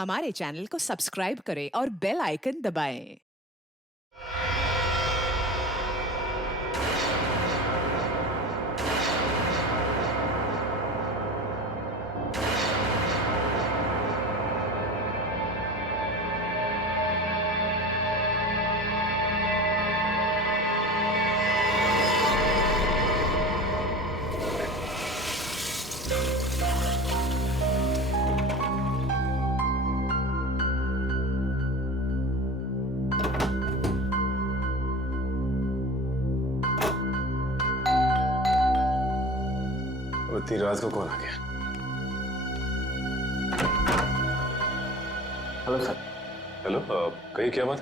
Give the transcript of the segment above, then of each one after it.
हमारे चैनल को सब्सक्राइब करें और बेल आइकन दबाएं। इतनी रात को कौन आ गया? Hello sir. हेलो, कहिए क्या बात?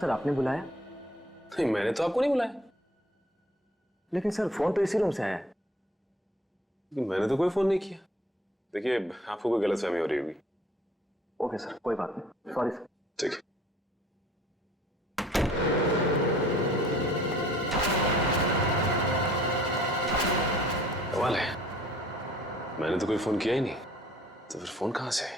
सर आपने बुलाया? नहीं, मैंने तो आपको नहीं बुलाया। लेकिन सर फोन तो इसी रूम से आया है। मैंने तो कोई फोन नहीं किया। देखिए, आपको कोई गलतफहमी हो रही होगी। ओके सर, कोई बात नहीं, सॉरी सर। ठीक है। कमाल है, मैंने तो कोई फोन किया ही नहीं, तो फिर फोन कहां से है?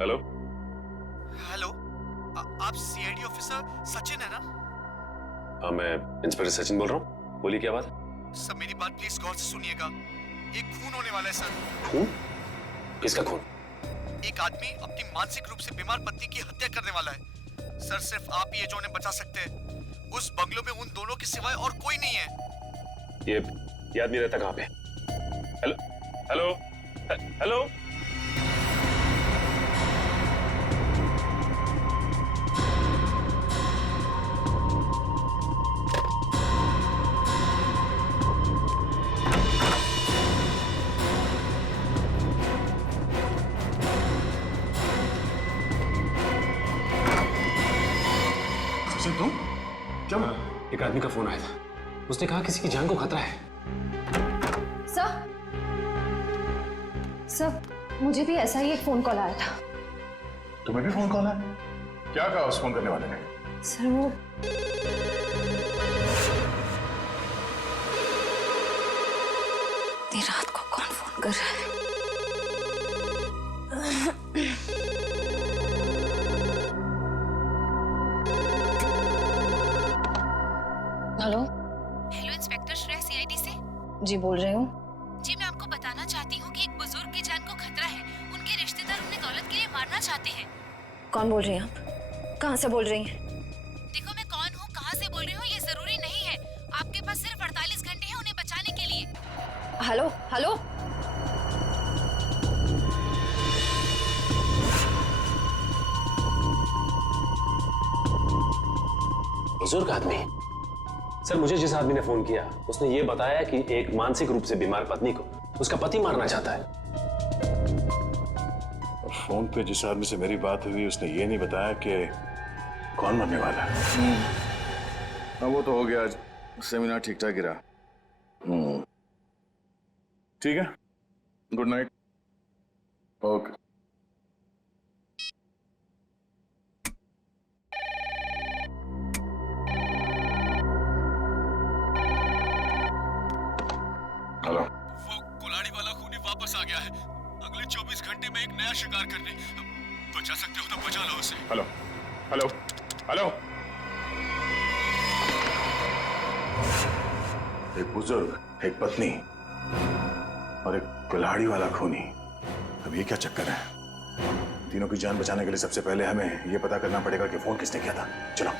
हेलो हेलो, आप सीआईडी ऑफिसर सचिन है ना? हाँ, मैं इंस्पेक्टर सचिन बोल रहा हूँ। बोलिए क्या बात है? सर मेरी बात प्लीज गौर से सुनिएगा। एक खून होने वाला है सर। खून? किसका खून? एक आदमी अपनी मानसिक रूप से बीमार पत्नी की हत्या करने वाला है सर। सिर्फ आप ही है जो उन्हें बचा सकते हैं। उस बंगलों में उन दोनों के सिवाय और कोई नहीं है। ये आदमी रहता कहाँ पे? Hello hello hello. तुम क्या? एक आदमी का फोन आया था, उसने कहा किसी की जान को खतरा है। सर, मुझे भी ऐसा ही एक फोन कॉल आया था। तुम्हें भी फोन कॉल है? क्या कहा उस फोन करने वाले ने? सर वो इतनी रात को कौन फोन कर रहा है? Hello hello, inspector Shreya CID से। जी बोल रही हूँ। जी, मैं आपको बताना चाहती हूँ कि एक बुजुर्ग की जान को खतरा है। उनके रिश्तेदार उन्हें दौलत के लिए मारना चाहते हैं। कौन बोल रही हैं आप? कहाँ से बोल रही हैं? देखो, मैं कौन हूँ, कहाँ से बोल रही हूँ, ये जरूरी नहीं है। आपके पास सिर्फ 48 घंटे हैं उन्हें बचाने के लिए। Hello hello. बुजुर्ग आदमी? सर, मुझे जिस आदमी ने फोन किया उसने ये बताया कि एक मानसिक रूप से बीमार पत्नी को उसका पति मारना चाहता है। फोन पे जिस आदमी से मेरी बात हुई उसने ये नहीं बताया कि कौन मरने वाला है। हाँ, वो तो हो गया, आज सेमिनार ठीक ठाक गिरा। ठीक है, गुड नाइट। ओके। हेलो। वो कुल्हाड़ी वाला खूनी वापस आ गया है। अगले 24 घंटे में एक नया शिकार करने। बचा सकते हो तो बचा लो उसे। Hello hello hello. एक बुजुर्ग, एक पत्नी और एक कुल्हाड़ी वाला खूनी। अब ये क्या चक्कर है? तीनों की जान बचाने के लिए सबसे पहले हमें ये पता करना पड़ेगा कि फोन किसने किया था। चलो।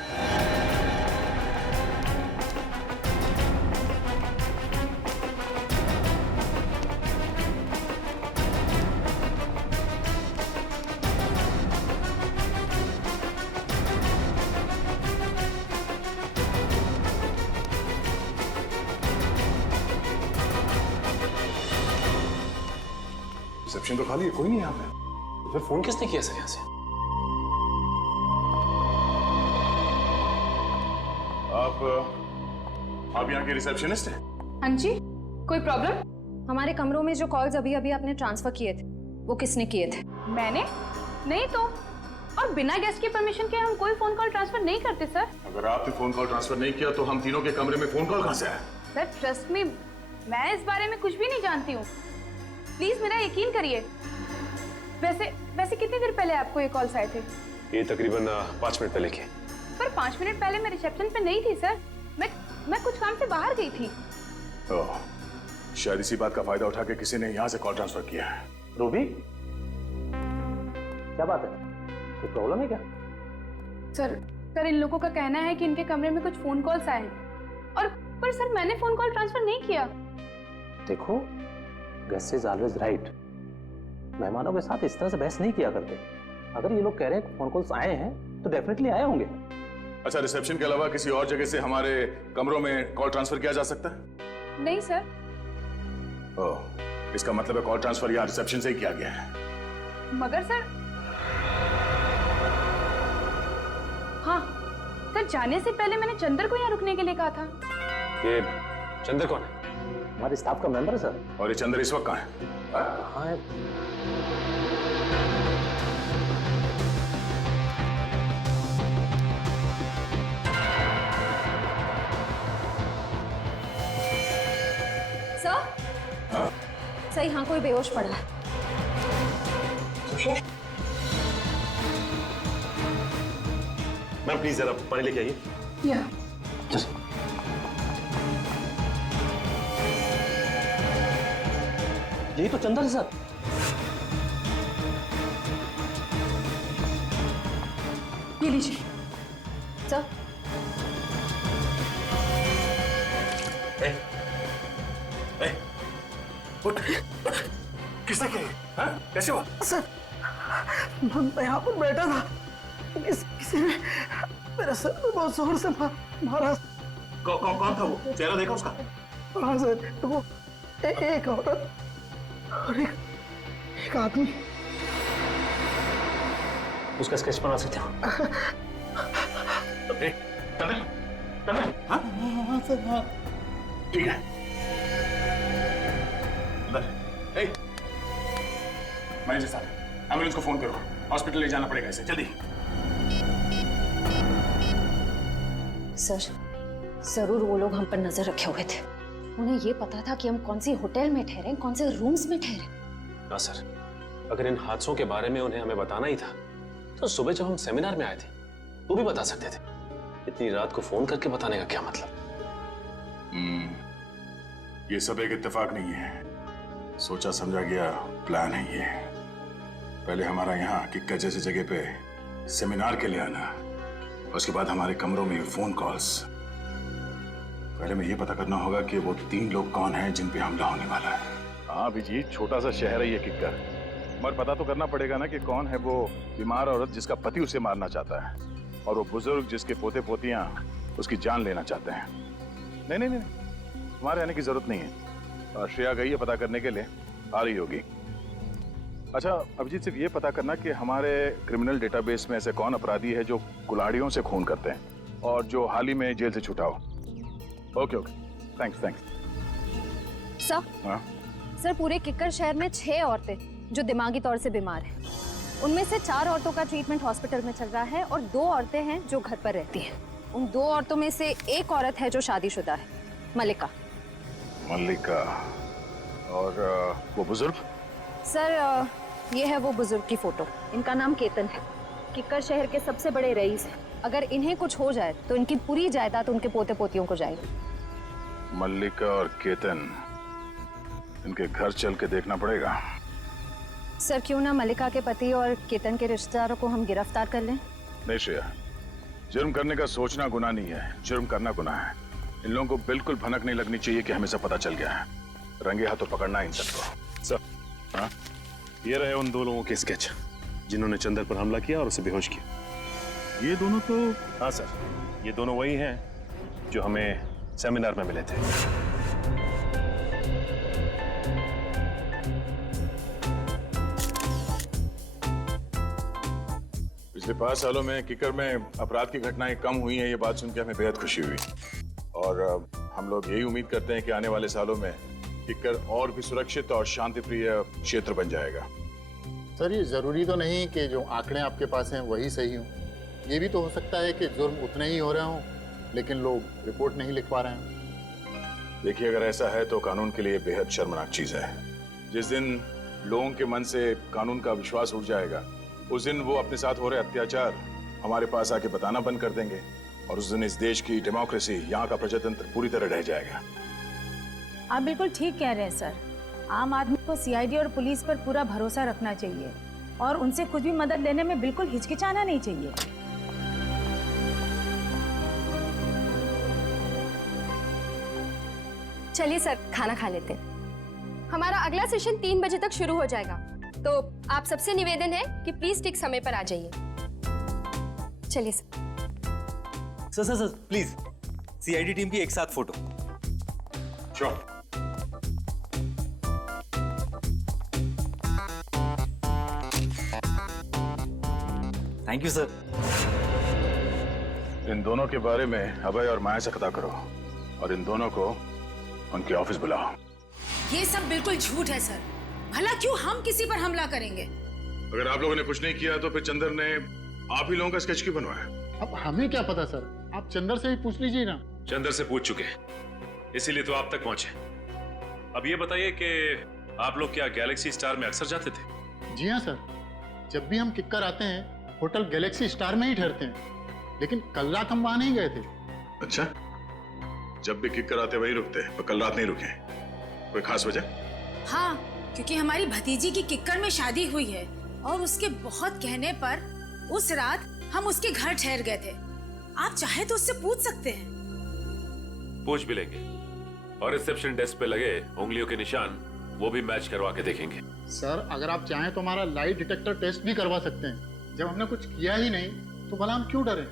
रिसेप्शन तो खाली है, कोई नहीं यहाँ पे। तो फिर फोन किसने किया सर यहाँ से? आप यहाँ के रिसेप्शनिस्ट हैं? हाँ जी, कोई प्रॉब्लम? हमारे कमरों में जो कॉल्स अभी अभी आपने ट्रांसफर किए थे वो किसने किए थे? मैंने? नहीं तो। और बिना गेस्ट की परमिशन के हम कोई फोन कॉल ट्रांसफर नहीं करते सर। अगर आपने फोन कॉल ट्रांसफर नहीं किया तो हम तीनों के कमरे में फोन कॉल कहां से आया? सर ट्रस्ट मी, मैं इस बारे में कुछ भी नहीं जानती हूँ, प्लीज मेरा यकीन करिए। वैसे कितनी देर पहले आपको ये कॉल्स आए थे? ये तकरीबन 5 मिनट पहले की। पर 5 मिनट पहले मैं रिसेप्शन पे नहीं थी सर, मैं कुछ काम से बाहर गई थी। ओह, शायद इसी बात का फायदा उठा के किसी ने यहाँ से कॉल ट्रांसफर किया है। रूबी, क्या बात है? कोई प्रॉब्लम है क्या? सर इन लोगों का कहना है कि इनके कमरे में कुछ फोन कॉल्स आए हैं और पर सर मैंने फोन कॉल ट्रांसफर नहीं किया। देखो, गेस्ट इज ऑलवेज राइट। मेहमानों के साथ इस तरह से बहस नहीं किया करते। अगर ये लोग कह रहे हैं फोन कॉल्स आए हैं तो डेफिनेटली आए होंगे। अच्छा, रिसेप्शन के अलावा किसी और जगह से हमारे कमरों में कॉल ट्रांसफर किया जा सकता है? नहीं सर। ओह, इसका मतलब है कॉल ट्रांसफर यहाँ रिसेप्शन से ही किया गया है। मगर सर, हाँ सर, जाने से पहले मैंने चंदर को यहाँ रुकने के लिए कहा था। ये चंदर कौन है? हमारे स्टाफ का मेंबर है सर। और ये चंदर इस वक्त कहाँ है? कहाँ है? सर यहाँ कोई बेहोश पड़ा है। मैम प्लीज जरा पानी लेके आइए। या यही तो चंदर है सर। ये लीजिए सर। किसने किया? हाँ? कैसे हुआ? सर, मैं यहाँ पर बैठा था, किसी ने मेरे सर में बहुत जोर से मारा। कौन था वो? चेहरा देखा उसका? हाँ सर, वो एक औरत और एक आदमी। उसका स्केच बना सकते हो? हाँ सर, हाँ। ठीक है। मैनेजर साहब, एम्बुलेंस को फोन करो, हॉस्पिटल ले जाना पड़ेगा इसे, जल्दी। सर, जरूर वो लोग हम पर नजर रखे हुए थे। उन्हें ये पता था कि हम कौन सी होटल में ठहरे, कौन से रूम्स में ठहरे। ना सर, अगर इन हादसों के बारे में उन्हें हमें बताना ही था तो सुबह जब हम सेमिनार में आए थे तो भी बता सकते थे। इतनी रात को फोन करके बताने का क्या मतलब? ये सब एक इत्तेफाक नहीं है, सोचा समझा गया प्लान है ये। पहले हमारा यहाँ किक्कर जैसी जगह पे सेमिनार के लिए आना, उसके बाद हमारे कमरों में फोन कॉल्स। पहले में ये पता करना होगा कि वो 3 लोग कौन हैं जिन पे हमला होने वाला है। हाँ अभिजीत, छोटा सा शहर है ये किक्कर, मगर पता तो करना पड़ेगा ना कि कौन है वो बीमार औरत जिसका पति उसे मारना चाहता है और वो बुजुर्ग जिसके पोते पोतियां उसकी जान लेना चाहते हैं। नहीं, तुम्हारे आने की जरूरत नहीं है। श्रेया गई है पता करने के लिए, आ रही होगी। अच्छा अभिजीत, सिर्फ ये पता करना कि हमारे क्रिमिनल डेटाबेस में ऐसे कौन अपराधी है जो कुल्हाड़ियों से खून करते हैं और जो हाल ही में जेल से छूटा हो। Okay, thanks. सर, हाँ? सर पूरे किक्कर शहर में 6 औरतें जो दिमागी तौर से बीमार हैं। उनमें से 4 औरतों का ट्रीटमेंट हॉस्पिटल में चल रहा है और 2 औरतें हैं जो घर पर रहती हैं। उन 2 औरतों में से एक औरत है जो शादीशुदा है, मल्लिका। और वो बुजुर्ग? सर ये है वो बुजुर्ग की फोटो। इनका नाम केतन है, किक्कर शहर के सबसे बड़े रईस हैं। अगर इन्हें कुछ हो जाए तो इनकी पूरी जायदाद उनके पोते पोतियों को जाएगी। मल्लिका और केतन, इनके घर चल के देखना पड़ेगा। सर क्यों ना मल्लिका के पति और केतन के रिश्तेदारों को हम गिरफ्तार कर लें? नहीं श्रेया, जुर्म करने का सोचना गुनाह नहीं है, जुर्म करना गुनाह है। इन लोगों को बिल्कुल भनक नहीं लगनी चाहिए कि हमें सब पता चल गया है। रंगे हाथों पकड़ना इन सबको। सर, हाँ? ये रहे उन 2 लोगों के स्केच जिन्होंने चंदर पर हमला किया और उसे बेहोश किया। ये दोनों तो? हाँ सर, ये दोनों वही हैं जो हमें सेमिनार में मिले थे। पिछले 5 सालों में किक्कर में अपराध की घटनाएं कम हुई हैं, ये बात सुनकर हमें बेहद खुशी हुई। और हम लोग यही उम्मीद करते हैं कि आने वाले सालों में किक्कर और भी सुरक्षित और शांतिप्रिय क्षेत्र बन जाएगा। सर ये जरूरी तो नहीं कि जो आंकड़े आपके पास हैं वही सही हों। ये भी तो हो सकता है कि जुर्म उतने ही हो रहे हों लेकिन लोग रिपोर्ट नहीं लिख पा रहे हैं। देखिए, अगर ऐसा है तो कानून के लिए बेहद शर्मनाक चीज है। जिस दिन लोगों के मन से कानून का विश्वास उठ जाएगा, उस दिन वो अपने साथ हो रहे अत्याचार हमारे पास आके बताना बंद कर देंगे और उस दिन इस देश की डेमोक्रेसी, यहाँ का प्रजातंत्र पूरी तरह रह जाएगा। आप बिल्कुल ठीक कह रहे हैं सर। आम आदमी को सीआईडी और पुलिस पर पूरा भरोसा रखना चाहिए और उनसे कुछ भी मदद लेने में बिल्कुल हिचकिचाना नहीं चाहिए। चलिए सर, खाना खा लेते हैं। हमारा अगला सेशन 3 बजे तक शुरू हो जाएगा, तो आप सबसे निवेदन है कि प्लीज ठीक समय पर आ जाइए। चलिए sir. Sir please CID team की एक साथ फोटो। श्योर। Thank you sir. इन दोनों के बारे में अभय और माया से पता करो और इन दोनों को उनके ऑफिस बुलाओ। ये सब बिल्कुल झूठ है सर। भला क्यों हम किसी पर हमला करेंगे? अगर आप लोगों ने कुछ नहीं किया तो फिर चंदर ने आप ही लोगों का स्केच क्यों बनवाया? अब हमें क्या पता सर, आप चंदर से ही पूछ लीजिए ना। चंदर से पूछ चुके, इसीलिए तो आप तक पहुंचे। अब ये बताइए कि आप लोग क्या गैलेक्सी स्टार में अक्सर जाते थे? जी हाँ सर, जब भी हम किक्कर आते हैं होटल गैलेक्सी स्टार में ही ठहरते हैं, लेकिन कल रात हम वहां नहीं गए थे। अच्छा, जब भी किक कराते वही रुकते, पर कल रात नहीं रुके। कोई खास वजह? हाँ, क्योंकि हमारी भतीजी की किक्कर में शादी हुई है और उसके बहुत कहने पर उस रात हम उसके घर ठहर गए थे। आप चाहे तो उससे पूछ सकते हैं। पूछ भी लेंगे और रिसेप्शन डेस्क पे लगे उंगलियों के निशान वो भी मैच करवा के देखेंगे। सर अगर आप चाहें तो हमारा लाई डिटेक्टर टेस्ट भी करवा सकते हैं। जब हमने कुछ किया ही नहीं तो भला हम क्यों डरे?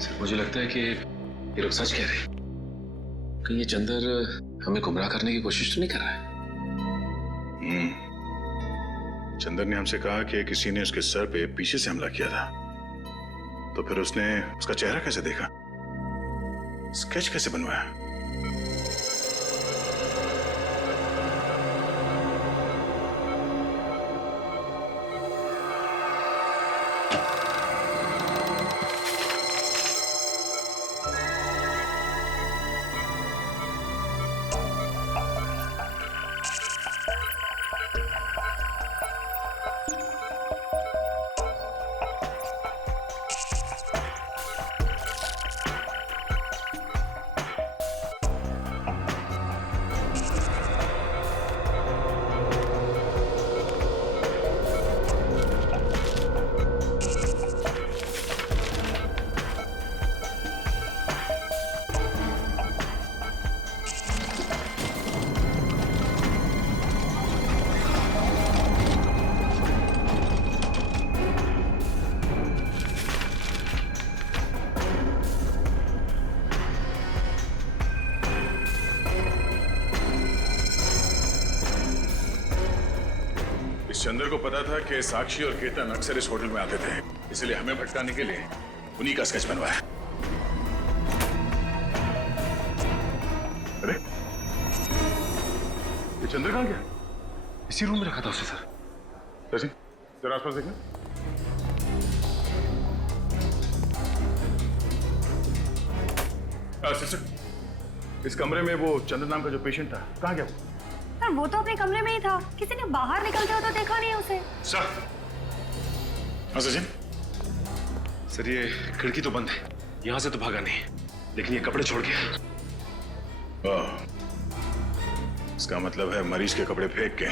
सर मुझे लगता है कि ये लोग सच कह रहे हैं। कहीं ये चंदर हमें गुमराह करने की कोशिश तो नहीं कर रहा है? चंदर ने हमसे कहा कि किसी ने उसके सर पे पीछे से हमला किया था, तो फिर उसने उसका चेहरा कैसे देखा, स्केच कैसे बनवाया? चंदर को पता था कि साक्षी और केतन अक्सर इस होटल में आते थे, इसलिए हमें भटकाने के लिए उन्हीं का स्केच बनवाया। अरे ये चंदर कहाँ गया? इसी रूम में रखा था उसे सर। जरा आसपास देखना। सिस्टर, इस कमरे में वो चंदर नाम का जो पेशेंट था कहाँ गया? सर वो तो अपने कमरे में ही था, किसी ने बाहर निकलते हो तो देखा नहीं उसे। सर, हाँ सचिन। सर ये खिड़की तो बंद है, यहाँ से तो भागा नहीं, लेकिन ये कपड़े छोड़ गया। इसका मतलब है मरीज के कपड़े फेंक के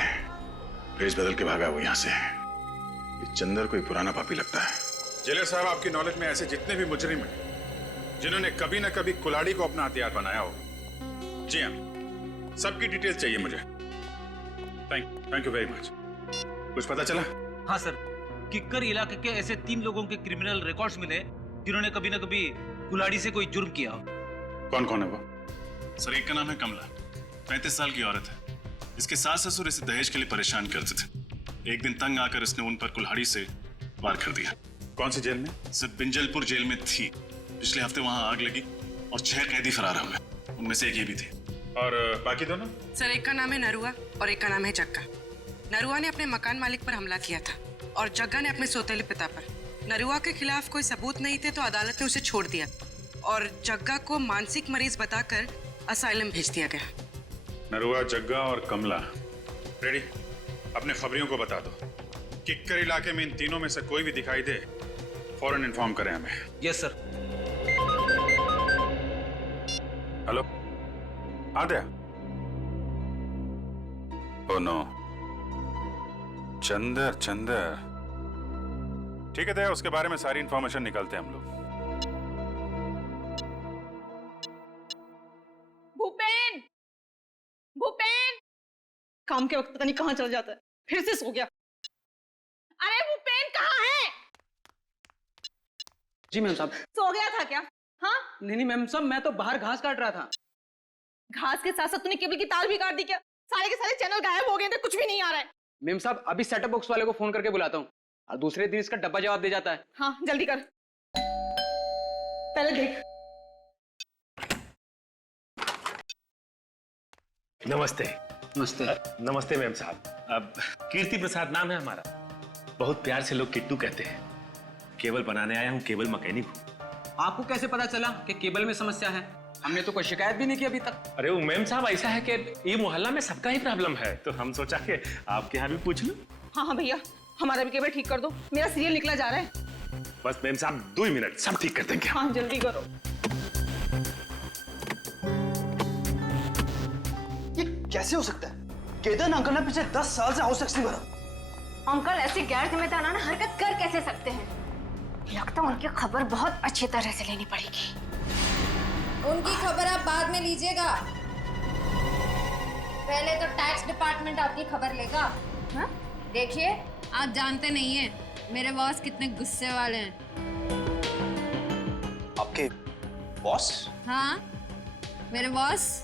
भेज बदल के भागा वो यहाँ से। ये चंदर कोई पुराना पापी लगता है। जेलर साहब, आपकी नॉलेज में ऐसे जितने भी मुजरिम हैं जिन्होंने कभी ना कभी कुल्हाड़ी को अपना हथियार बनाया हो, जी हाँ, सबकी डिटेल्स चाहिए मुझे। Thank you very much. कुछ पता चला? हाँ सर, किक्कर इलाके के ऐसे 3 लोगों के क्रिमिनल रिकॉर्ड्स मिले जिन्होंने कभी ना कभी कुल्हाड़ी से कोई जुर्म किया हो। कौन कौन है वो? सर एक का नाम है कमला, 35 साल की औरत है। इसके सास ससुर इसे दहेज के लिए परेशान करते थे। एक दिन तंग आकर इसने उन पर कुल्हाड़ी से वार कर दिया। कौन सी जेल में? सर बिंजलपुर जेल में थी। पिछले हफ्ते वहां आग लगी और 6 कैदी फरार हो गए, उनमें से एक ये भी थे। और बाकी दोनों? सर एक का नाम है नरुआ और एक का नाम है जग्गा। नरुआ ने अपने मकान मालिक पर हमला किया था और जग्गा ने अपने सौतेले पिता पर। नरुआ के खिलाफ कोई सबूत नहीं थे तो अदालत ने उसे छोड़ दिया और जग्गा को मानसिक मरीज बताकर असाइलम भेज दिया गया। नरुआ, जग्गा और कमला रेडी? अपने खबरियों को बता दो, किक्कर इलाके में इन तीनों में से कोई भी दिखाई दे फौरन इन्फॉर्म करें हमें। Yes sir. Hello Aadya? Oh no, Chandar. ठीक है दया, उसके बारे में सारी इंफॉर्मेशन निकालते हैं हम लोग। भूपेन काम के वक्त पता नहीं कहाँ चल जाता है, फिर से सो गया। अरे भूपेन कहाँ है? जी मैम साहब। सो गया था क्या? हाँ नहीं मैम साहब, मैं तो बाहर घास काट रहा था। घास के साथ साथ तूने केबल की तार भी काट दी क्या? सारे के सारे चैनल गायब हो गए थे, कुछ भी नहीं आ रहा है। मैम साहब अभी सेटअप बॉक्स वाले को फोन करके बुलाता हूँ और दूसरे दिन इसका डब्बा जवाब दे जाता है। हाँ जल्दी कर, पहले देख। नमस्ते। नमस्ते। नमस्ते मैम साहब। अब कीर्ति प्रसाद नाम है हमारा। बहुत प्यार से लोग किट्टू कहते हैं। केबल बनाने आया हूँ, केबल मैकेनिक हूँ। आपको कैसे पता चला कि केबल में समस्या है? हमने तो कोई शिकायत भी नहीं की अभी तक। अरे वो मैम साहब, ऐसा है कि ये मोहल्ला में सबका ही प्रॉब्लम है, तो हम सोचा कि आपके यहाँ भी पूछ लूं। हाँ भैया, हमारा भी केबल ठीक कर दो, मेरा सीरियल निकला जा रहा है। बस मैम साहब 2 मिनट, सब ठीक कर देंगे। हाँ जल्दी करो। ये कैसे हो सकता है? केतन अंकल ने पिछले 10 साल से हाउस टैक्स नहीं भरा। अंकल ऐसी गैर जिम्मेदाराना हरकत कर कैसे सकते हैं? लगता है उनकी खबर बहुत अच्छी तरह से लेनी पड़ेगी। उनकी खबर आप बाद में लीजिएगा, पहले तो टैक्स डिपार्टमेंट आपकी खबर लेगा। हाँ? देखिए, आप जानते नहीं हैं मेरे बॉस कितने गुस्से वाले हैं। आपके बॉस? हाँ, मेरे बॉस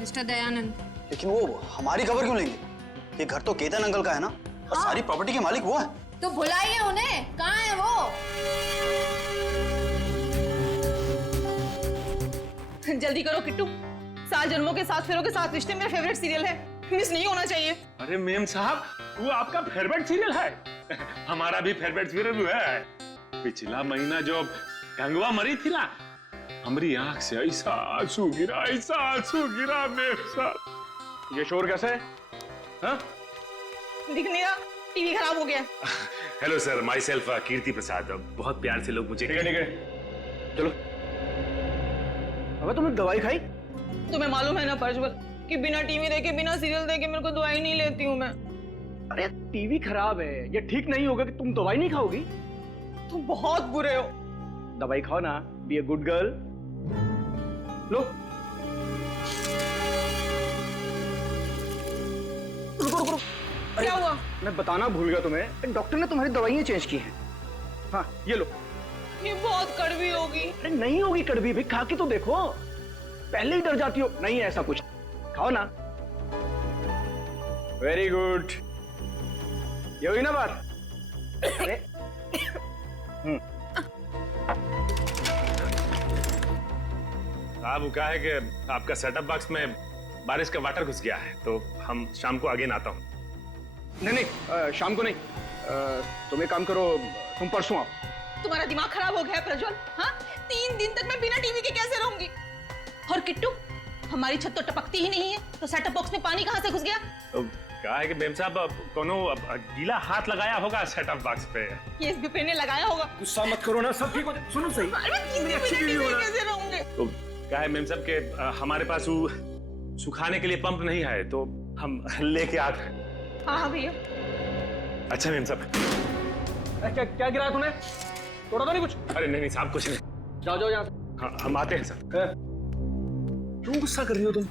मिस्टर दयानंद। लेकिन वो हमारी खबर क्यों लेंगे? ये घर तो केतन अंकल का है ना, और सारी प्रॉपर्टी के मालिक वो है। तो बुलाइए उन्हें, कहाँ है वो? जल्दी करो किट्टू, 7 जन्मों के 7 फेरों के 7 रिश्ते मेरा फेवरेट सीरियल है, मिस नहीं होना चाहिए। अरे मैम साहब, वो आपका फेवरेट सीरियल है। हमारा भी फेवरेट सीरियल है। पिछला महीना जो गंगवा मरी थी ना, हमारी आंख से ऐसा आंसू गिरा मैम साहब। ये शोर कैसे है? हाँ? दिख नहीं रहा, टीवी खराब हो गया। हेलो सर, माई सेल्फ कीर्ति प्रसाद। बहुत प्यार से लोग मुझे। ठीक है, चलो। अबे तुमने दवाई खाई? तुम्हें मालूम है ना प्रज्वल कि बिना टीवी देखे, बिना सीरियल देखे मेरे को दवाई नहीं लेती हूँ मैं। अरे टीवी खराब है, ये ठीक नहीं होगा कि तुम दवाई नहीं खाओगी। तुम बहुत बुरे हो। दवाई खाओ ना, बी ए गुड गर्ल। लो। रुको। क्या हुआ? मैं बताना भूल गया तुम्हें, डॉक्टर ने तुम्हारी दवाइयाँ चेंज की हैं। हाँ ये लो। ये बहुत कड़वी होगी। अरे नहीं होगी कड़वी भी, खा के तो देखो। पहले ही डर जाती हो। नहीं है ऐसा कुछ, खाओ ना। वेरी गुड, ये हुई ना बात। अरे साहब क्या है कि आपका सेटअप बॉक्स में बारिश का वाटर घुस गया है, तो हम शाम को आगे आता हूँ। नहीं शाम को नहीं, तुम एक काम करो, तुम परसों आओ। तुम्हारा दिमाग खराब हो गया है प्रज्वल। हाँ, 3 दिन तक मैं बिना टीवी के कैसे रहूंगी? और किट्टू, हमारी छत तो टपकती ही नहीं है, तो सेटअप बॉक्स में पानी कहाँ से घुस गया? तो क्या है कि मैम साहब, कोनो गीला हाथ लगाया होगा सेटअप बॉक्स पे। ये इस विपिन ने लगाया होगा। गुस्सा मत करो ना, सब ठीक हो जाए। सुनो सही, कैसे रहूंगे? तो क्या है मैम साहब के हमारे पास वो सुखाने के लिए पंप नहीं है, तो हम लेके आते हैं। हाँ भैया। अच्छा मैम साहब। क्या गिरा तूने? तोड़ा तो नहीं कुछ? अरे नहीं साहब, कुछ नहीं। जाओ यहाँ से। हाँ हम आते हैं सर। क्यों गुस्सा कर रही हो तुम?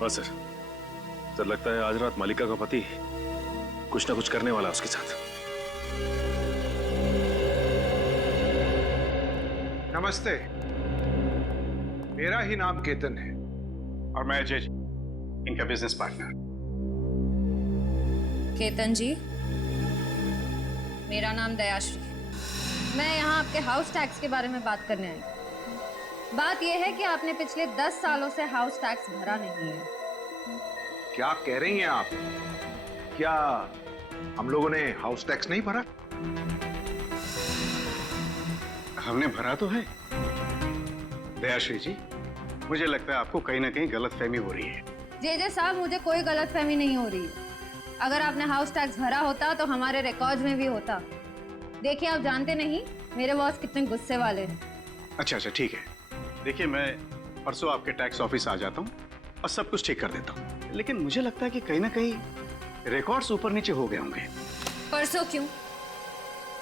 हाँ सर लगता है आज रात मालिका का पति कुछ ना कुछ करने वाला उसके साथ। नमस्ते, मेरा ही नाम केतन है और मैं अजय, इनका बिजनेस पार्टनर। केतन जी, मेरा नाम दयाश्री है। मैं यहाँ आपके हाउस टैक्स के बारे में बात करने आई हूँ। बात यह है कि आपने पिछले 10 सालों से हाउस टैक्स भरा नहीं है। क्या कह रही हैं आप? क्या हम लोगों ने हाउस टैक्स नहीं भरा? हमने भरा तो है। दयाश्री जी, मुझे लगता है आपको कहीं ना कहीं गलतफहमी हो रही है। जे साहब, मुझे कोई गलतफहमी नहीं हो रही है। अगर आपने हाउस टैक्स भरा होता तो हमारे रिकॉर्ड्स में भी होता। देखिए, आप जानते नहीं मेरे बॉस कितने गुस्से वाले हैं। अच्छा ठीक है। देखिए, मैं परसों आपके टैक्स ऑफिस आ जाता हूँ और सब कुछ ठीक कर देता हूँ। लेकिन मुझे लगता है कि कहीं ना कहीं रिकॉर्ड्स ऊपर नीचे हो गए होंगे। परसों क्यों,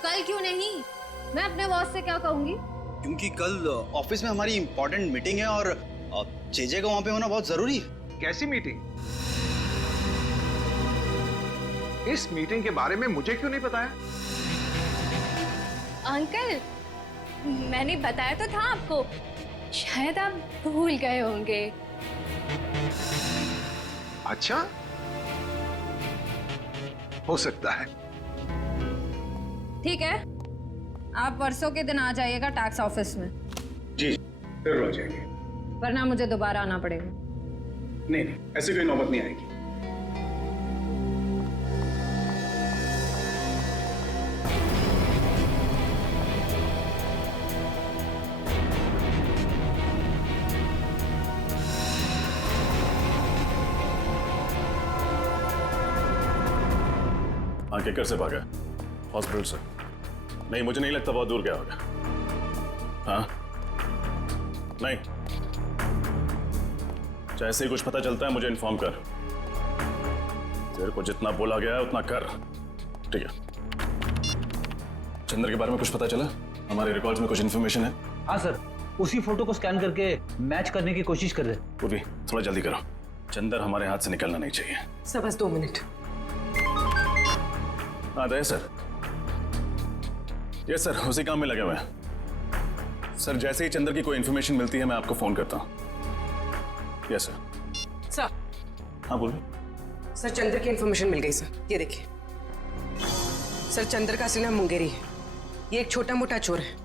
कल क्यों नहीं? मैं अपने बॉस से क्या कहूंगी? क्योंकि कल ऑफिस में हमारी इंपॉर्टेंट मीटिंग है और जेजे का वहां पे होना बहुत जरूरी है। कैसी मीटिंग? इस मीटिंग के बारे में मुझे क्यों नहीं बताया? अंकल, मैंने बताया तो था आपको, शायद आप भूल गए होंगे। अच्छा, हो सकता है। ठीक है, आप परसों के दिन आ जाइएगा टैक्स ऑफिस में। जी जरूर आ जाएंगे। वरना मुझे दोबारा आना पड़ेगा। नहीं, ऐसी कोई नौबत नहीं आएगी। किकर से भागा? हॉस्पिटल से? नहीं, मुझे नहीं लगता बहुत दूर गया होगा। हाँ? नहीं, जैसे ही कुछ पता चलता है मुझे इन्फॉर्म कर। तेरे को जितना बोला गया है उतना कर, ठीक है? चंद्र के बारे में कुछ पता चला? हमारे रिकॉर्ड्स में कुछ इन्फॉर्मेशन है? हाँ सर, उसी फोटो को स्कैन करके मैच करने की कोशिश कर रहे। पूर्वी, थोड़ा जल्दी करो। चंदर हमारे हाथ से निकलना नहीं चाहिए। सर बस 2 मिनट। हाँ दया सर। यस सर, उसी काम में लगे हुए हैं। सर, जैसे ही चंदर की कोई इन्फॉर्मेशन मिलती है मैं आपको फोन करता हूँ। Yes sir. सर। हाँ बोलिए। सर, चंद्र की इन्फॉर्मेशन मिल गई सर। ये देखिए सर, चंद्र का असली नाम मुंगेरी है। ये एक छोटा मोटा चोर है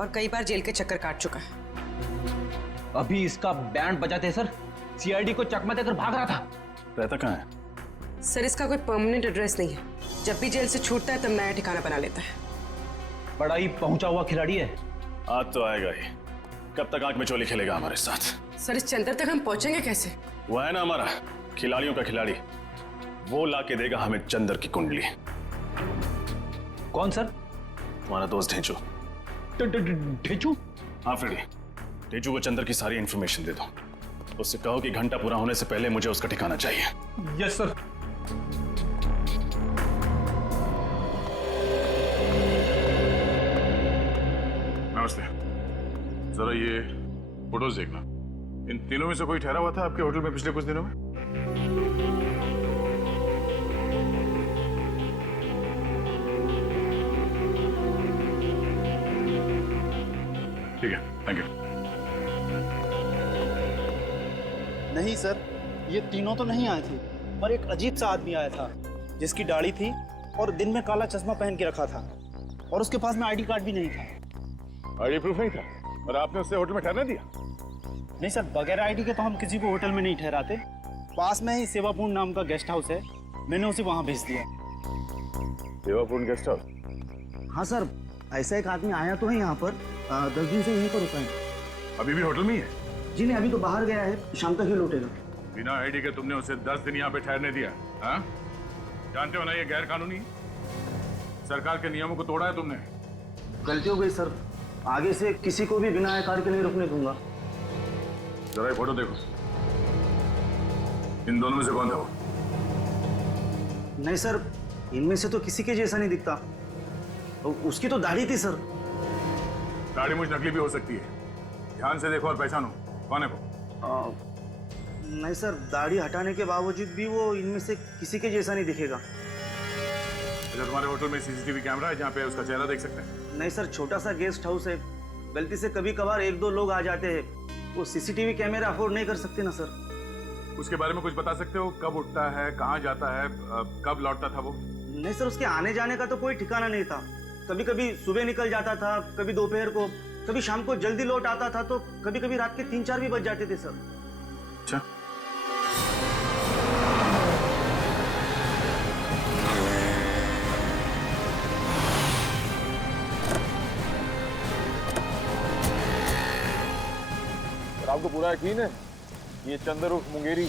और कई बार जेल के चक्कर काट चुका है। अभी इसका बैंड बजाते सर, सीआईडी को चकमा देकर भाग रहा था। रहता कहाँ है? सर, इसका कोई परमानेंट एड्रेस नहीं है। जब भी जेल से छूटता है तब नया ठिकाना बना लेता है। बड़ा ही पहुंचा हुआ खिलाड़ी है। आज तो आएगा ही। कब तक आंख में चोली खेलेगा हमारे साथ? सर, इस चंद्र तक हम पहुंचेंगे कैसे? वो है ना हमारा खिलाड़ियों का खिलाड़ी, वो लाके देगा हमें चंदर की कुंडली। कौन सर? तुम्हारा दोस्त ढेंचू। ढेंचू? हाँ फ्रेडी, ढेंचू को चंदर की सारी इंफॉर्मेशन दे दो। उससे कहो कि घंटा पूरा होने से पहले मुझे उसका ठिकाना चाहिए। Yes sir. नमस्ते। जरा ये फोटोज देखना। इन तीनों में से कोई ठहरा हुआ था आपके होटल में पिछले कुछ दिनों में? ठीक है, थैंक यू। नहीं सर, ये तीनों तो नहीं आए थे, पर एक अजीब सा आदमी आया था जिसकी दाढ़ी थी और दिन में काला चश्मा पहन के रखा था और उसके पास में आईडी कार्ड भी नहीं था। आईडी प्रूफ नहीं था और आपने उससे होटल में ठहरने दिया? नहीं सर, बगैर आईडी के तो हम किसी को होटल में नहीं ठहराते। पास में ही सेवापूर्ण नाम का गेस्ट हाउस है, मैंने उसे वहां भेज दिया। सेवापूर्ण गेस्ट हाउस? हाँ सर, ऐसा एक आदमी आया तो है यहाँ पर, 10 दिन से यहीं पर रुका है। अभी भी होटल में ही है? जी नहीं, अभी तो बाहर गया है, शाम तक ही लौटेगा। बिना आईडी के तुमने उसे 10 दिन यहाँ पे ठहरने दिया? हाँ? जानते हो ना ये गैर कानूनी है। सरकार के नियमों को तोड़ा है तुमने। गलती हो गई सर, आगे से किसी को भी बिना आईडी के नहीं रुकने दूंगा। जरा ये फोटो देखो। इन दोनों में से कौन था वो? नहीं सर, इनमें से तो किसी के जैसा नहीं दिखता। उसकी तो दाढ़ी थी सर। दाढ़ी मुझ नकली भी हो सकती है, ध्यान से देखो और पहचानो कौन है वो। नहीं सर, दाढ़ी हटाने के बावजूद भी वो इनमें से किसी के जैसा नहीं दिखेगा। अच्छा, तुम्हारे होटल में सीसीटीवी कैमरा है जहाँ पे उसका चेहरा देख सकते हैं? नहीं सर, छोटा सा गेस्ट हाउस है, गलती से कभी कभार 1-2 लोग आ जाते हैं, वो सीसीटीवी कैमरा अफोर्ड नहीं कर सकते ना सर। उसके बारे में कुछ बता सकते हो? कब उठता है, कहाँ जाता है, कब लौटता था वो? नहीं सर, उसके आने जाने का तो कोई ठिकाना नहीं था। कभी कभी सुबह निकल जाता था, कभी दोपहर को, कभी शाम को जल्दी लौट आता था, तो कभी कभी रात के 3-4 भी बज जाते थे सर। अच्छा, आपको पूरा यकीन है ये चंदर उर्फ मुंगेरी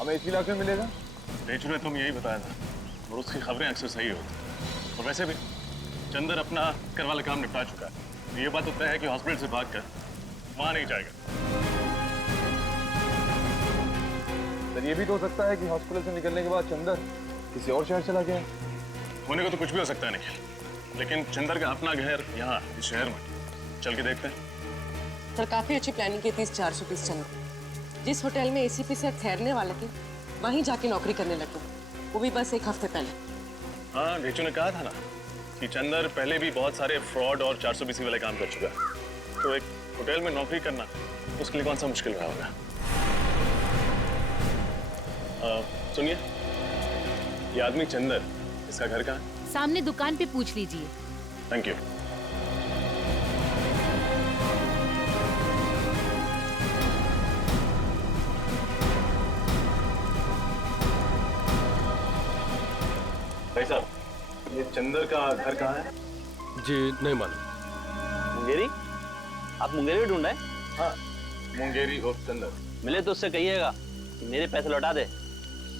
हमें इसी इलाके में मिलेगा? रेचू ने तुम यही बताया था और उसकी खबरें अक्सर सही होती। और वैसे भी चंदर अपना कर वाला काम निपटा चुका है। ये बात तो तय है कि हॉस्पिटल से भागकर वहां नहीं जाएगा। सर ये भी तो हो सकता है कि हॉस्पिटल से निकलने के बाद चंदर किसी और शहर चला गया। होने को तो कुछ भी हो सकता है निखिल, लेकिन चंदर का अपना घर यहाँ इस शहर में, चल के देखते हैं। सर काफी अच्छी प्लानिंग की थी इस 400 पीस चंदर। जिस होटल में एसीपी सर ठहरने वाले थे वहीं जाके नौकरी करने लगे, वो भी बस 1 हफ्ते पहले। हाँ, रेचू ने कहा था ना कि चंदर पहले भी बहुत सारे फ्रॉड और 420 वाले काम कर चुका है, तो एक होटल में नौकरी करना उसके लिए कौन सा मुश्किल रहा होगा। सुनिए, ये आदमी चंदर, इसका घर कहाँ है? सामने दुकान पे पूछ लीजिए। Thank you. भाई साहब, ये चंदर का घर कहाँ है? जी नहीं मालूम। मुंगेरी? आप मुंगेरी ढूंढ रहे हैं? हाँ, मुंगेरी उर्फ चंदर। मिले तो उससे कहिएगा कि मेरे पैसे लौटा दे।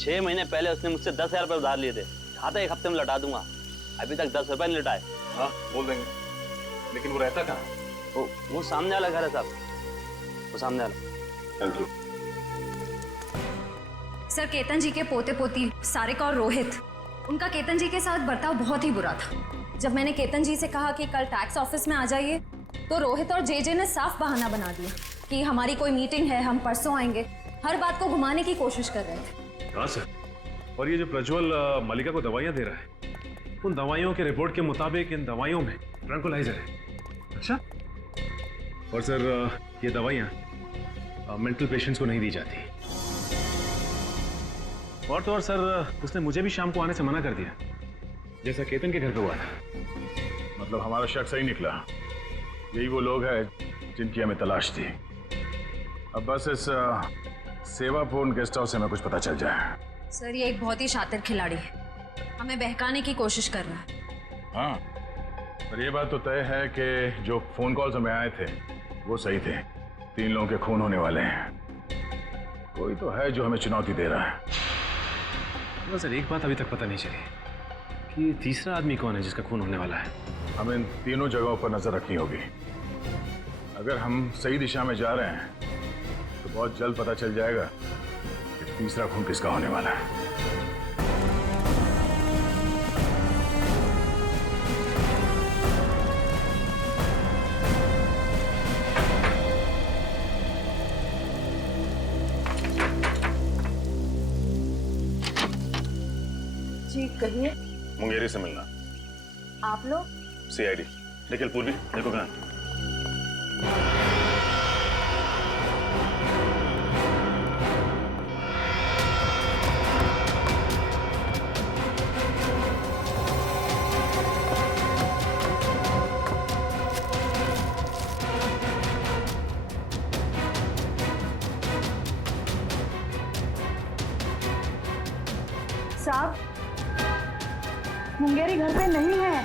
6 महीने पहले उसने मुझसे 10,000 रुपये उधार लिए थे। कहा था 1 हफ्ते में लौटा दूंगा, अभी तक 10 रुपये नहीं लौटाए। हाँ, बोल देंगे। लेकिन वो रहता कहाँ? वो सामने वाला घर है साहब, वो सामने वाला। Thank you. सर, केतन जी के पोते पोती सारिका और रोहित, उनका केतन जी के साथ बर्ताव बहुत ही बुरा था। जब मैंने केतन जी से कहा कि कल टैक्स ऑफिस में आ जाइए, तो रोहित और जेजे ने साफ बहाना बना दिया कि हमारी कोई मीटिंग है, हम परसों आएंगे। हर बात को घुमाने की कोशिश कर रहे थे। हाँ सर, और ये जो प्रज्वल मलिका को दवाइयाँ दे रहा है, उन दवाइयों के रिपोर्ट के मुताबिक इन दवाइयों में ट्रैंकुलाइजर है। अच्छा, और सर ये दवाइयाँ मेंटल पेशेंट्स को नहीं दी जाती। और तो और सर, उसने मुझे भी शाम को आने से मना कर दिया, जैसा केतन के घर पे हुआ था। मतलब हमारा शक सही निकला, यही वो लोग हैं जिनकी हमें तलाश थी। अब बस इस सेवापूर्ण गेस्ट हाउस से हमें कुछ पता चल जाए। सर, ये एक बहुत ही शातिर खिलाड़ी है, हमें बहकाने की कोशिश कर रहा है। हाँ, पर ये बात तो तय है कि जो फोन कॉल्स हमें आए थे वो सही थे। 3 लोगों के खून होने वाले हैं। कोई तो है जो हमें चुनौती दे रहा है। सर, एक बात अभी तक पता नहीं चली कि तीसरा आदमी कौन है जिसका खून होने वाला है। हमें इन तीनों जगहों पर नजर रखनी होगी। अगर हम सही दिशा में जा रहे हैं तो बहुत जल्द पता चल जाएगा कि तीसरा खून किसका होने वाला है। जी कहिए। मुंगेरी से मिलना। आप लोग? सीआईडी। निखिल, पूर्वी देखो कहाँ। साहब, मुंगेरी घर पे नहीं है।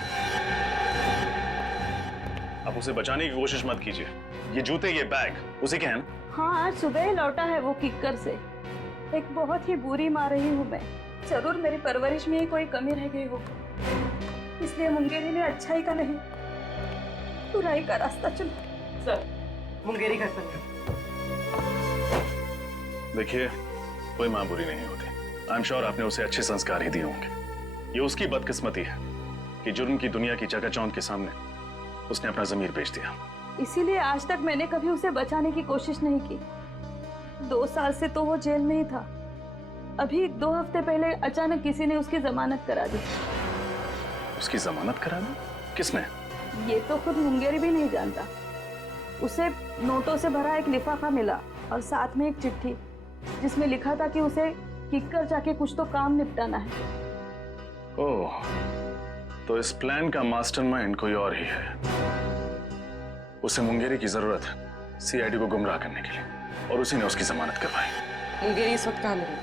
आप उसे बचाने की कोशिश मत कीजिए। ये जूते, ये बैग उसी के हैं ना? हाँ, आज सुबह ही लौटा है वो किक्कर से। एक बहुत ही बुरी माँ रही हूँ मैं। जरूर मेरी परवरिश में ही कोई कमी रह गई हो, इसलिए मुंगेरी ने अच्छाई का नहीं बुराई का रास्ता चुना। सर, मुंगेरी घर पर देखिए, कोई माँ बुरी नहीं होती। आई एम श्योर आपने उसे अच्छे संस्कार ही दिए होंगे। ये उसकी बदकिस्मती है कि जुर्म की दुनिया की चकाचौंध के सामने उसने अपना जमीर बेच दिया। इसीलिए आज तक मैंने कभी उसे बचाने की कोशिश नहीं की। 2 साल से तो वो जेल में ही था। अभी 2 हफ्ते पहले अचानक किसी ने उसकी जमानत करा दी। उसकी जमानत करा दी? किसने? ये तो खुद मुंगेरी भी नहीं जानता। उसे नोटों से भरा एक लिफाफा मिला और साथ में एक चिट्ठी जिसमें लिखा था कि उसे किक्कर जाके कुछ तो काम निपटाना है। ओह, तो इस प्लान का मास्टरमाइंड कोई और ही है। उसे मुंगेरी की जरूरत है सीआईडी को गुमराह करने के लिए, और उसी ने उसकी जमानत करवाई। मुंगेरी इस वक्त कहाँ मिले?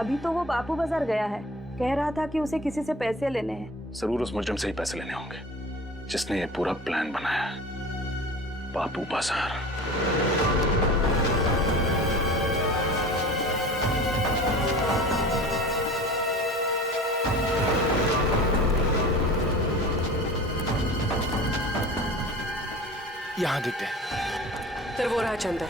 अभी तो वो बापू बाजार गया है, कह रहा था कि उसे किसी से पैसे लेने हैं। जरूर उस मुजरिम से ही पैसे लेने होंगे जिसने ये पूरा प्लान बनाया है। बापू बाजार। यहाँ दिखते हैं। फिर वो रहा चंदर।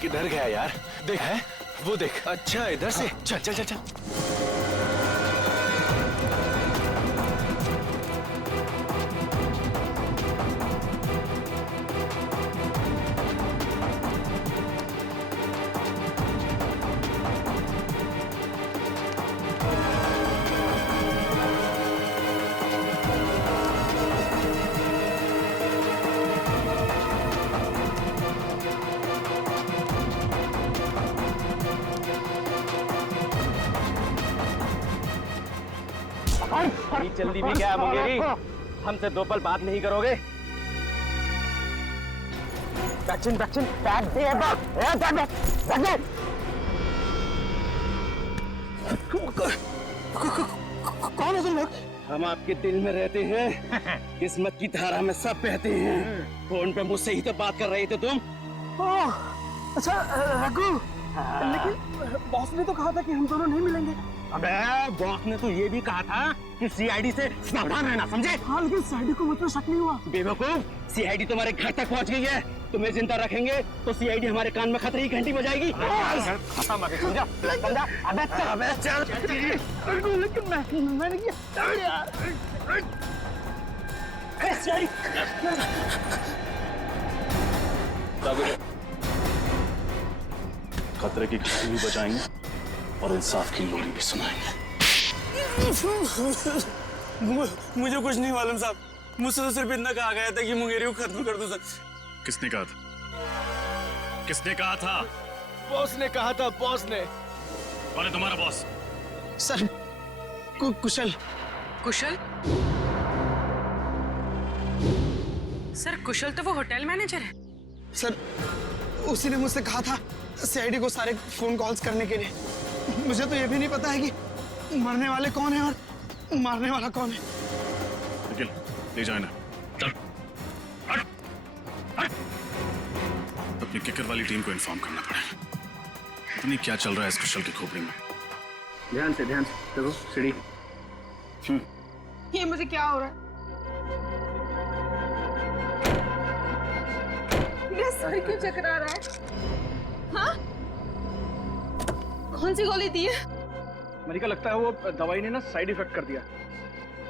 किधर गया यार? देख है वो देख। अच्छा इधर से। चल चल चल चल। जल्दी भी क्या मुंगेरी, हमसे 2 पल बात नहीं करोगे? कौन है तुम लोग? हम आपके दिल में रहते हैं, किस्मत की धारा में सब बहते हैं। फोन पे मुझसे ही तो बात कर रहे थे तुम। अच्छा रघु, लेकिन बॉस ने तो कहा था कि हम दोनों नहीं मिलेंगे। अबे बॉस ने तो ये भी कहा था कि सीआईडी से सावधान रहना, समझे? हाँ, लेकिन सीआईडी को मुझ पर शक नहीं हुआ। बेवकूफ, सीआईडी तुम्हारे घर तक पहुंच गई है। तुम्हें जिंदा रखेंगे तो सीआईडी हमारे कान में खतरे की घंटी बजाएगी। समझा? समझा? अबे चल। लेकिन मैंने किया। खतरे की घंटी भी बजाएंगे और इंसाफ की लोरी भी सुनाएंगे। मुझे कुछ नहीं मालूम साहब, मुझसे तो सिर्फ इतना कहा गया था कि मुंगेरी को खत्म कर दो सर। किसने कहा था? किसने कहा था? बॉस ने कहा था, बॉस ने। कौन है तुम्हारा बॉस? सर कुशल। कुशल? सर कुशल तो वो होटल मैनेजर है। सर उसी ने मुझसे कहा था सीआईडी को सारे फोन कॉल्स करने के लिए। मुझे तो ये भी नहीं पता है कि मरने वाले कौन है और मारने वाला कौन है। निखिल, ले जाए ना। चल। हट। हट। अपनी किकर वाली टीम को इन्फॉर्म करना पड़ेगा। पता नहीं क्या चल रहा है इस कुशल की खोपड़ी में। ध्यान से देखो सीढ़ी। ये मुझे क्या हो रहा है? मेरा सर क्यों चकरा रहा है? हाँ? कौन सी गोली दी है? मलिका, लगता है वो दवाई ने ना साइड इफेक्ट कर दिया।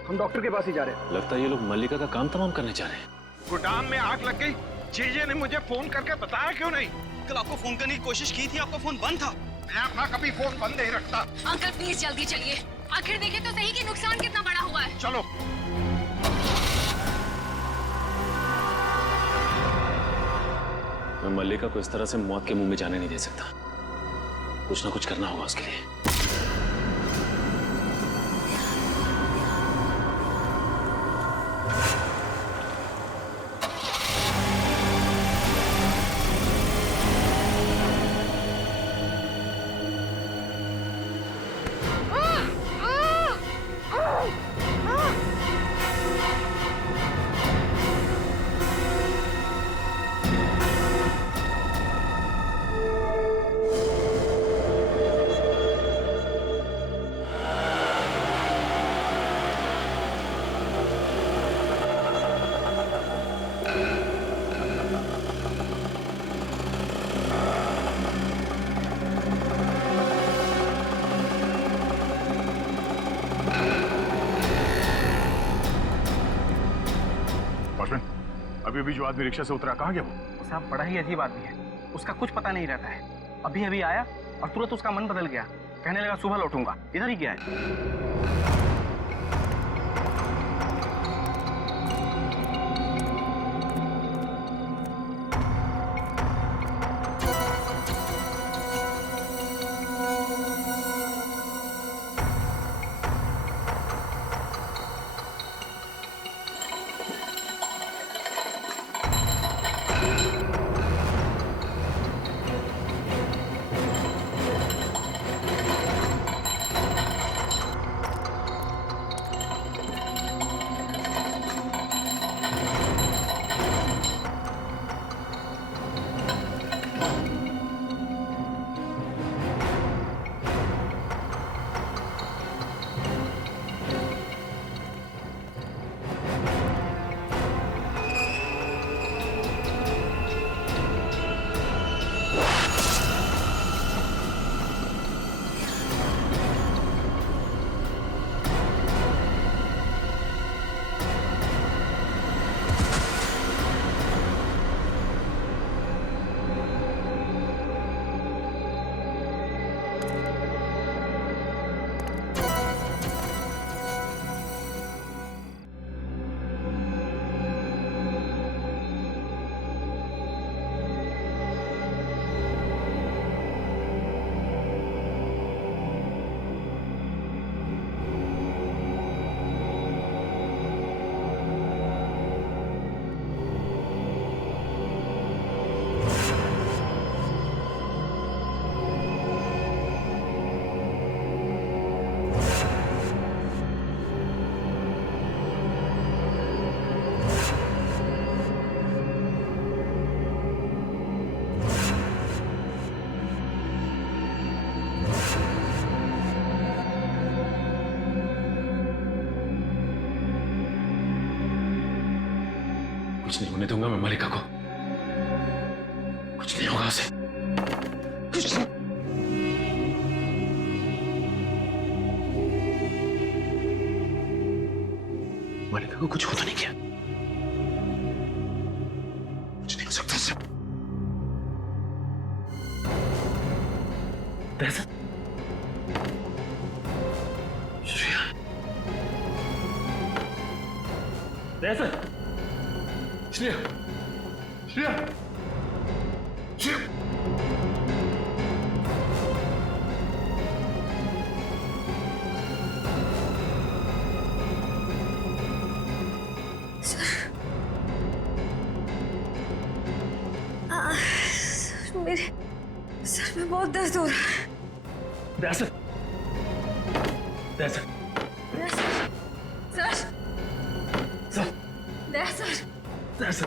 हम डॉक्टर के पास ही जा रहे हैं। लगता है ये लोग मल्लिका का काम तमाम करने जा रहे हैं। गोदाम में आग लग गई। जीजे ने मुझे फोन करके बताया क्यों नहीं? कल आपको फोन करने की कोशिश की थी, आपका फोन बंद था। मैं अपना कभी फोन बंद नहीं रखता। अंकल प्लीज जल्दी चलिए, आखिर देखें तो सही कि नुकसान कितना बड़ा हुआ है। चलो। मैं मल्लिका को इस तरह से मौत के मुंह में जाने नहीं दे सकता। कुछ ना कुछ करना होगा उसके लिए। अभी भी जो आदमी रिक्शा से उतरा, कहाँ गया वो? साहब बड़ा ही अजीब आदमी है, उसका कुछ पता नहीं रहता है। अभी अभी आया और तुरंत उसका मन बदल गया, कहने लगा सुबह लौटूंगा। इधर ही गया है। कुछ नहीं होने दूंगा मैं मलिका को। कुछ नहीं होगा उसे। कुछ नहीं। मलिका को कुछ हो तो नहीं किया। कुछ नहीं हो सकता उससे। श्रेया। श्रेया, श्रेया, श्रेया। मेरे सर में बहुत दर्द हो रहा है। दर्द, दर्द, सर, सर, दर्द, दर्द।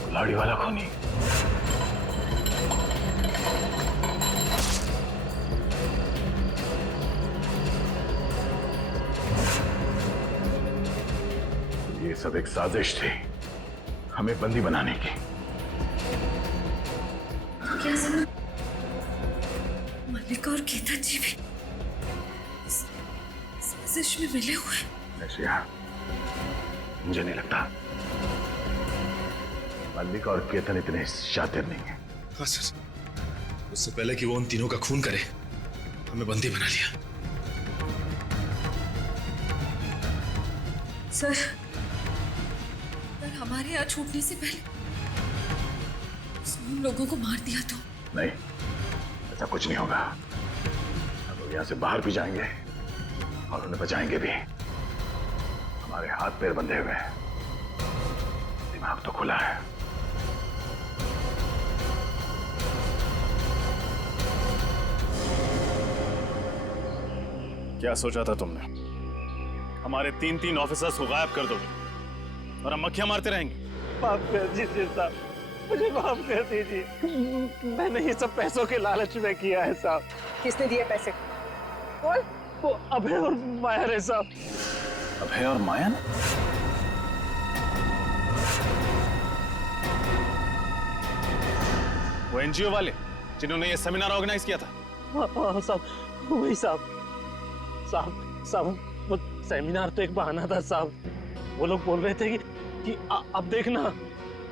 कुल्हाड़ी वाला खूनी। ये सब एक साजिश थी हमें बंदी बनाने की। क्या समझ? मल्लिका और केतन जी भी इस साजिश में मिले हुए। श्रेया, मुझे नहीं लगता मल्लिका और केतन इतने शातिर नहीं है। हाँ सर, उससे पहले कि वो उन तीनों का खून करे हमें बंदी बना लिया। सर, हमारे यहाँ छूटने से पहले उसने उन लोगों को मार दिया तो? नहीं, ऐसा कुछ नहीं होगा। हम लोग यहाँ से बाहर भी जाएंगे और उन्हें बचाएंगे भी। हमारे हाथ पैर बंधे हुए हैं, दिमाग तो खुला है। क्या सोचा था तुमने? हमारे तीन ऑफिसर्स को गायब कर दोगे और हम मक्खियां मारते रहेंगे? माफ कर दीजिए साहब, मुझे माफ कर दीजिए। मैंने ये सब पैसों के लालच में किया है साहब। किसने दिए पैसे? बोल। वो अभय और माया रे साहब। अभय और माया ने? वो एनजीओ वाले जिन्होंने ये सेमिनार ऑर्गेनाइज किया था? हाँ साहब, वही साहब। साहब वो सेमिनार तो एक बहाना था साहब। वो लोग बोल रहे थे कि अब देखना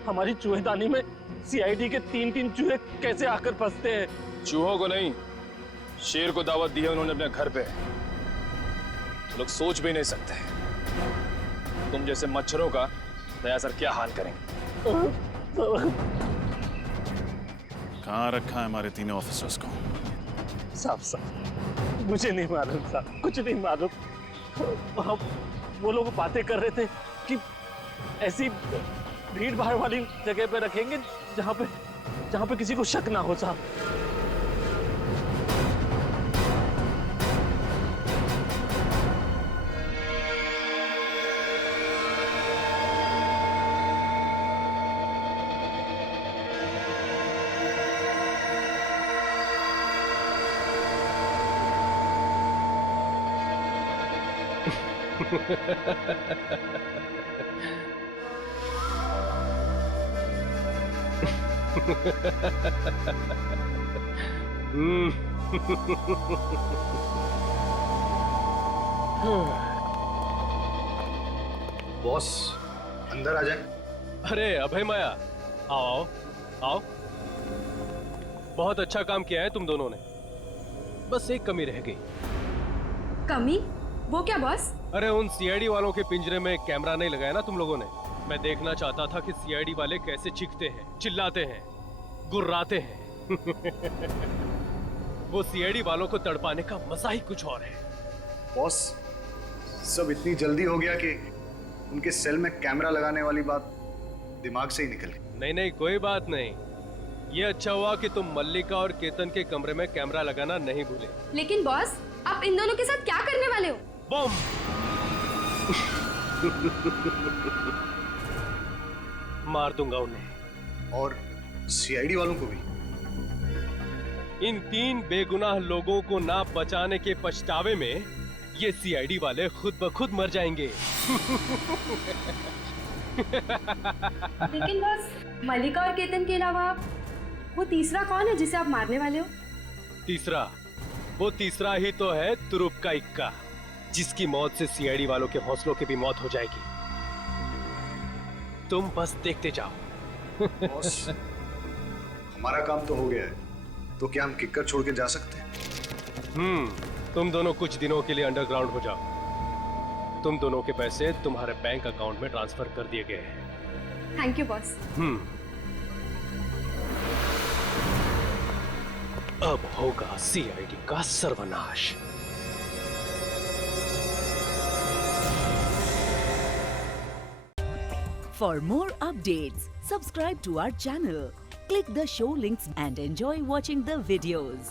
हमारी चूहेदानी में सीआईडी के 3 चूहे कैसे आकर फंसते हैं। चूहों को नहीं, शेर को दावत दी है उन्होंने अपने घर पे। तो लोग सोच भी नहीं सकते तुम जैसे मच्छरों का दया सर क्या हाल करेंगे। कहाँ रखा है हमारे तीनों ऑफिसर्स को? साहब मुझे नहीं मालूम साहब, कुछ नहीं मालूम। वो लोग बातें कर रहे थे कि ऐसी भीड़ भाड़ वाली जगह पे रखेंगे जहाँ पे किसी को शक ना हो साहब। बॉस अंदर आ जाए। अरे अभय माया, आओ आओ। बहुत अच्छा काम किया है तुम दोनों ने, बस एक कमी रह गई। कमी? वो क्या बॉस? अरे उन सीआईडी वालों के पिंजरे में कैमरा नहीं लगाया ना तुम लोगों ने। मैं देखना चाहता था कि सीआईडी वाले कैसे चीखते हैं, चिल्लाते हैं, गुर्राते हैं। वो सीआईडी वालों को तड़पाने का मजा ही कुछ और है। बॉस सब इतनी जल्दी हो गया कि उनके सेल में कैमरा लगाने वाली बात दिमाग से ही निकल गई। नहीं कोई बात नहीं। ये अच्छा हुआ कि तुम मल्लिका और केतन के कमरे में कैमरा लगाना नहीं भूले। लेकिन बॉस आप इन दोनों के साथ क्या करने वाले हो? बम। मार दूंगा उन्हें। और सीआईडी वालों को भी। इन 3 बेगुनाह लोगों को ना बचाने के पछतावे में ये सीआईडी वाले खुद ब खुद मर जाएंगे। लेकिन बॉस मल्लिका और केतन के अलावा वो तीसरा कौन है जिसे आप मारने वाले हो? तीसरा ही तो है तुरुप का इक्का, जिसकी मौत से सीआईडी वालों के हौसलों की भी मौत हो जाएगी। तुम बस देखते जाओ। बॉस हमारा काम तो हो गया है, तो क्या हम किक्कर छोड़ के जा सकते हैं? तुम दोनों कुछ दिनों के लिए अंडरग्राउंड हो जाओ। तुम दोनों के पैसे तुम्हारे बैंक अकाउंट में ट्रांसफर कर दिए गए हैं। Thank you boss. अब होगा सीआईडी का सर्वनाश। For more updates, subscribe to our channel, click the show links and enjoy watching the videos.